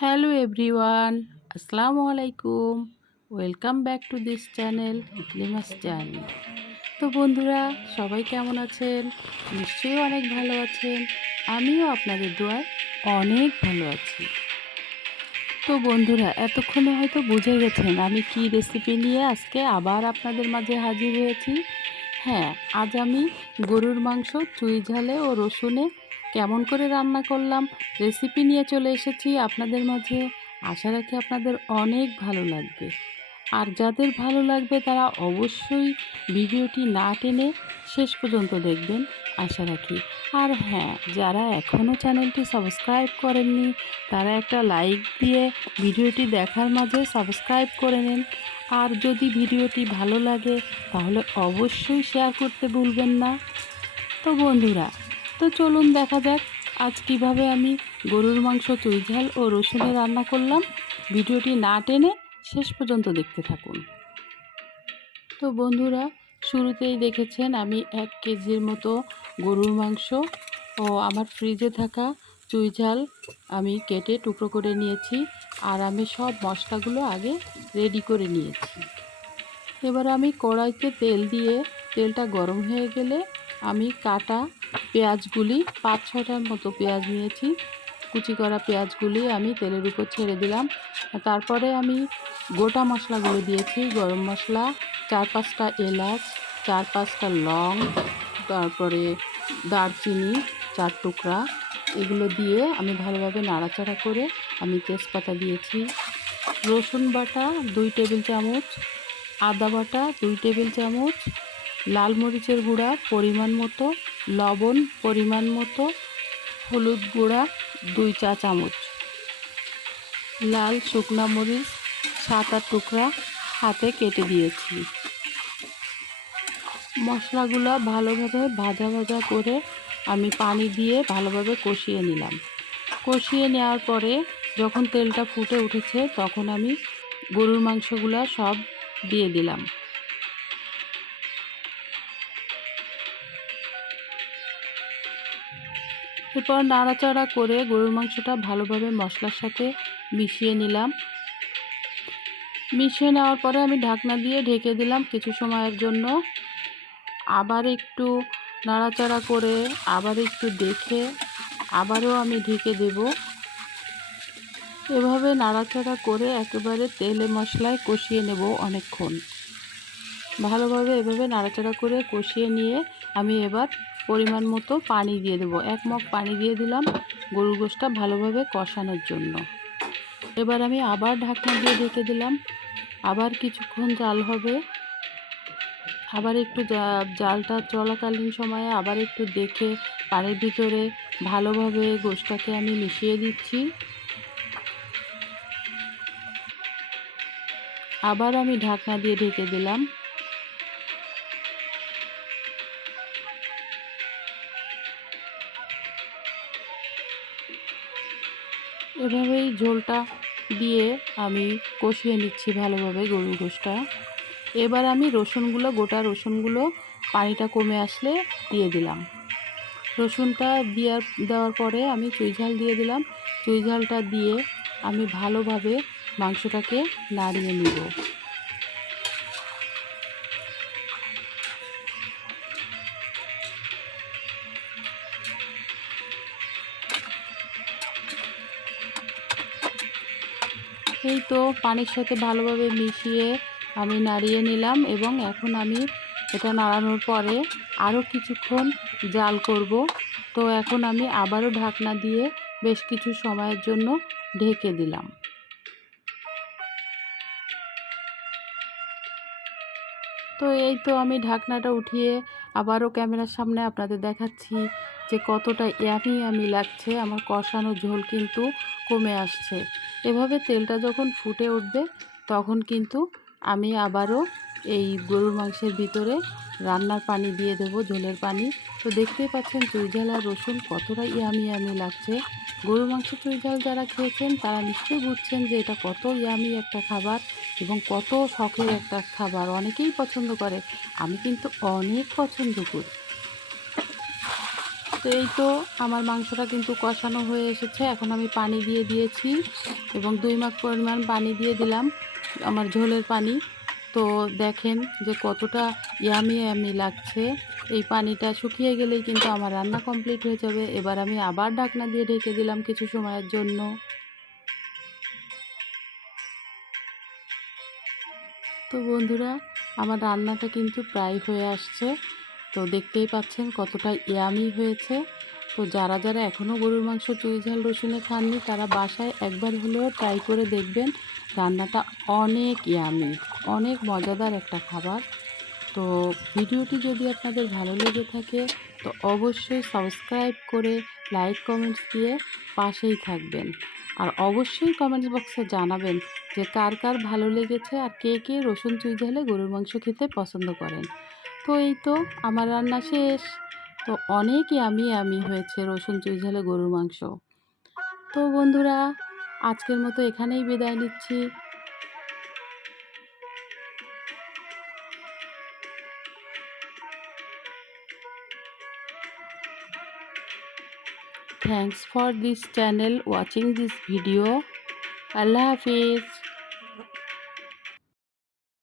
Hello everyone, আসসালামু আলাইকুম। Welcome back to this channel Iklimas journey. তো বন্ধুরা, সবাই কেমন আছেন? নিশ্চয়ই অনেক ভালো আছেন। আমিও আপনাদের দোয়ায় অনেক ভালো আছি। তো বন্ধুরা, এতক্ষণে হয়তো বুঝে গেছেন আমি কি রেসিপি নিয়ে আজকে আবার আপনাদের মাঝে হাজির হয়েছি। হ্যাঁ, আজ আমি গরুর মাংস চুই ঝালে ও রসুনে কেমন করে রান্না করলাম রেসিপি নিয়ে চলে এসেছি আপনাদের মাঝে। আশা রাখি আপনাদের অনেক ভালো লাগবে। আর যাদের ভালো লাগবে তারা অবশ্যই ভিডিওটি না টেনে শেষ পর্যন্ত দেখবেন আশা রাখি। আর হ্যাঁ, যারা এখনও চ্যানেলটি সাবস্ক্রাইব করেননি তারা একটা লাইক দিয়ে ভিডিওটি দেখার মাঝে সাবস্ক্রাইব করে নিন। আর যদি ভিডিওটি ভালো লাগে তাহলে অবশ্যই শেয়ার করতে ভুলবেন না। তো বন্ধুরা, তো চলুন দেখা যাক আজ কিভাবে আমি গরুর মাংস চুই ঝাল ও রসুনে রান্না করলাম। ভিডিওটি না টেনে শেষ পর্যন্ত দেখতে থাকুন। তো বন্ধুরা, শুরুতেই দেখেছেন আমি 1 কেজির মতো গরুর মাংস ও আমার ফ্রিজে থাকা চুই ঝাল আমি কেটে টুকরো করে নিয়েছি। আর আমি সব মশলাগুলো আগে রেডি করে নিয়েছি। এবার আমি কড়াইতে তেল দিয়ে তেলটা গরম হয়ে গেলে আমি কাটা পেঁয়াজগুলি 5-6টার মতো পেঁয়াজ নিয়েছি। কুচি করা পেঁয়াজগুলি আমি তেলের উপর ছেড়ে দিলাম। তারপরে আমি গোটা মশলাগুলো দিয়েছি। গরম মশলা, 4-5টা এলাচ, 4-5টা লং, তারপরে দারচিনি 4 টুকরা, এগুলো দিয়ে আমি ভালোভাবে নাড়াচাড়া করে আমি তেজপাতা দিয়েছি। রসুন বাটা 2 টেবিল চামচ, আদা বাটা 2 টেবিল চামচ, লাল মরিচের গুঁড়া পরিমাণ মতো, লবণ পরিমাণ মতো, হলুদ গুঁড়া 2 চা চামচ, লাল শুকনা মরিচ 7-8 টুকরা হাতে কেটে দিয়েছি। মশলাগুলো ভালোভাবে ভাজা ভাজা করে আমি পানি দিয়ে ভালোভাবে কষিয়ে নিলাম। কষিয়ে নেওয়ার পরে যখন তেলটা ফুটে উঠেছে তখন আমি গরুর মাংসগুলো সব দিয়ে দিলাম। এরপর নাড়াচাড়া করে গরুর মাংসটা ভালোভাবে মশলার সাথে মিশিয়ে নিলাম। মিশিয়ে নেওয়ার পরে আমি ঢাকনা দিয়ে ঢেকে দিলাম কিছু সময়ের জন্য। আবার একটু নাড়াচাড়া করে আবার একটু দেখে আবারও আমি ঢেকে দেব। এভাবে নাড়াচাড়া করে একেবারে তেলে মশলায় কষিয়ে নেব অনেকক্ষণ। ভালোভাবে এভাবে নাড়াচাড়া করে কষিয়ে নিয়ে আমি এবার পরিমাণ মতো পানি দিয়ে দেবো। 1 মগ পানি দিয়ে দিলাম গরুর গোশটা ভালোভাবে কষানোর জন্য। এবার আমি আবার ঢাকনা দিয়ে ঢেকে দিলাম। আবার কিছুক্ষণ জাল হবে। আবার একটু জালটা চলাকালীন সময়ে আবার একটু দেখে পানির ভিতরে ভালোভাবে গোশটাকে আমি মিশিয়ে দিচ্ছি। আবার আমি ঢাকনা দিয়ে ঢেকে দিলাম। এভাবেই ঝোলটা দিয়ে আমি কষিয়ে নিচ্ছি ভালোভাবে গরুর গোশটা। এবার আমি রসুনগুলো, গোটা রসুনগুলো পানিটা কমে আসলে দিয়ে দিলাম। রসুনটা দেওয়ার পরে আমি চুই ঝাল দিয়ে দিলাম। চুই ঝালটা দিয়ে আমি ভালোভাবে মাংসটাকে নাড়িয়ে নিব। এই তো পানির সাথে ভালোভাবে মিশিয়ে আমি নাড়িয়ে নিলাম এবং এখন আমি এটা নাড়ানোর পরে আরও কিছুক্ষণ জাল করব। তো এখন আমি আবারও ঢাকনা দিয়ে বেশ কিছু সময়ের জন্য ঢেকে দিলাম। তো এই তো আমি ঢাকনাটা উঠিয়ে আবারও ক্যামেরার সামনে আপনাদের দেখাচ্ছি যে কতটা ইয়ামি লাগছে। আমার কষানো ঝোল কিন্তু কমে আসছে। এভাবে তেলটা যখন ফুটে উঠবে তখন কিন্তু আমি আবারও এই গরুর মাংসের ভিতরে রান্নার পানি দিয়ে দেবো, ঝোলের পানি। তো দেখতেই পাচ্ছেন চুই ঝাল আর রসুন কতটা ইয়ামি লাগছে। গরুর মাংস চুই ঝাল যারা খেয়েছেন তারা নিশ্চয়ই বুঝছেন যে এটা কত ইয়ামি একটা খাবার এবং কত শখের একটা খাবার। অনেকেই পছন্দ করে, আমি কিন্তু অনেক পছন্দ করি। তো এই তো আমার মাংসটা কিন্তু কষানো হয়ে এসেছে। এখন আমি পানি দিয়ে দিয়েছি এবং 2 মাগ পরিমাণ পানি দিয়ে দিলাম, আমার ঝোলের পানি। তো দেখেন যে কতটা ইয়ামি ইয়ামি লাগছে। এই পানিটা শুকিয়ে গেলেই কিন্তু আমার রান্না কমপ্লিট হয়ে যাবে। এবার আমি আবার ঢাকনা দিয়ে ঢেকে দিলাম কিছু সময়ের জন্য। তো বন্ধুরা, আমার রান্নাটা কিন্তু প্রায় হয়ে আসছে। তো দেখতেই পাচ্ছেন কতটা ইয়ামি হয়েছে। তো যারা যারা এখনও গরুর মাংস চুই ঝাল রসুনে খাননি তারা বাসায় একবার হলেও ট্রাই করে দেখবেন। রান্নাটা অনেক ইয়ামি, অনেক মজাদার একটা খাবার। তো ভিডিওটি যদি আপনাদের ভালো লেগে থাকে তো অবশ্যই সাবস্ক্রাইব করে লাইক কমেন্টস দিয়ে পাশেই থাকবেন। আর অবশ্যই কমেন্টস বক্সে জানাবেন যে কার কার ভালো লেগেছে আর কে কে রসুন চুই ঝালে গরুর মাংস খেতে পছন্দ করেন। তো এই তো আমার রান্না শেষ। তো অনেকই আমি হয়েছে রসুন চুই ঝালে গরুর মাংস। তো বন্ধুরা, আজকের মতো এখানেই বিদায় নিচ্ছি। Thanks for this channel watching this video. Allah Hafiz.